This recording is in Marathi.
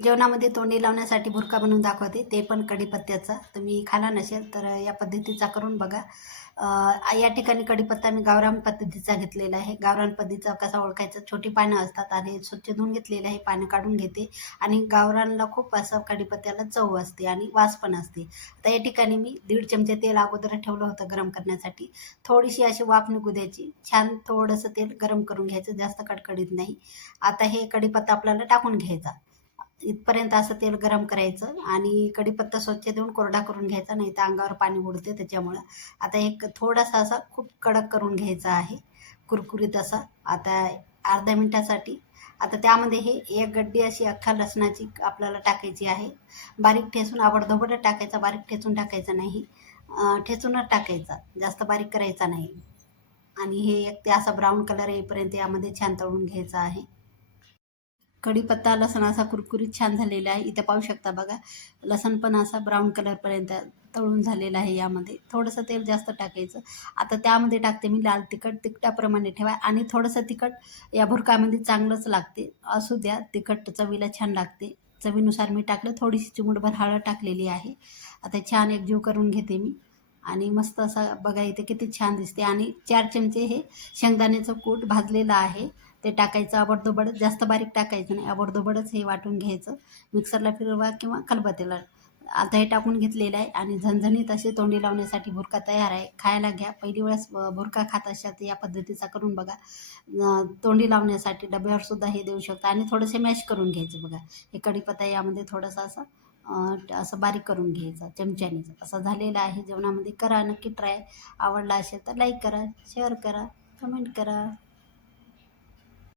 जेवणामध्ये तोंडी लावण्यासाठी भुर्का बनवून दाखवते, ते पण कढीपत्त्याचा. तुम्ही खाल्ला नसेल तर या पद्धतीचा करून बघा. या ठिकाणी कढीपत्ता मी गावरान पद्धतीचा घेतलेला आहे. गावरान पद्धतीचा कसा ओळखायचा, छोटी पानं असतात आणि स्वच्छ धुवून घेतलेले आहे, पानं काढून घेते. आणि गावरानला खूप असं कढीपत्त्याला चव असते आणि वास पण असते. आता या ठिकाणी मी 1.5 चमचे तेल अगोदर ठेवलं होतं गरम करण्यासाठी. थोडीशी अशी वाफ निघू द्यायची. छान थोडंसं तेल गरम करून घ्यायचं, जास्त कडकडीत नाही. आता हे कढीपत्ता आपल्याला टाकून घ्यायचा. इथपर्यंत असं तेल गरम करायचं आणि कढीपत्ता स्वच्छ धुवून कोरडा करून घ्यायचा, नाही तर अंगावर पाणी उडते त्याच्यामुळं. आता एक थोडासा असा खूप कडक करून घ्यायचा आहे, कुरकुरीत असा. आता अर्ध्या मिनिटासाठी आता त्यामध्ये हे एक गड्डी अशी अख्ख्या लसणाची आपल्याला टाकायची आहे. बारीक ठेचून आबडधोबड टाकायचा, बारीक ठेचून टाकायचा नाही. ठेचूनच टाकायचा, जास्त बारीक करायचा नाही. आणि हे एक ते असा ब्राऊन कलर येईपर्यंत यामध्ये छान तळून घ्यायचा आहे. कढीपत्ता लसूण असा कुरकुरीत छान झालेला आहे. इथे पाहू शकता बघा, लसूण पण असा ब्राऊन कलरपर्यंत तळून झालेला आहे. यामध्ये थोडंसं तेल जास्त टाकायचं. आता त्यामध्ये टाकते मी लाल तिखट, तिखटाप्रमाणे ठेवा. आणि थोडंसं तिखट या भुर्कामध्ये चांगलंच लागते, असू द्या. तिखट चवीला छान लागते. चवीनुसार मी टाकलं, थोडीशी चिमूटभर हळद टाकलेली आहे. आता छान एकजीव करून घेते मी. आणि मस्त असा बघा इथे किती छान दिसते. आणि 4 चमचे हे शेंगदाण्याचं कूट भाजलेलं आहे, ते टाकायचं आबडधोबड. जास्त बारीक टाकायचं नाही, आबडधोबडच हे वाटून घ्यायचं. मिक्सरला फिरवा किंवा खलबत्त्याला. आता हे टाकून घेतलेलं आहे आणि झणझणीत असे तोंडी लावण्यासाठी भुर्का तयार आहे. खायला घ्या. पहिली वेळेस भुर्का खात असाल तर या पद्धतीचा करून बघा. तोंडी लावण्यासाठी डब्यावर सुद्धा हे देऊ शकता. आणि थोडेसे मॅश करून घ्यायचे बघा. हे कढीपत्ता यामध्ये थोडासा असं असं बारीक करून घ्यायचा चमच्याने. असं झालेलं आहे. जेवणामध्ये करा नक्की ट्राय. आवडला असेल तर लाईक करा, शेअर करा, कमेंट करा.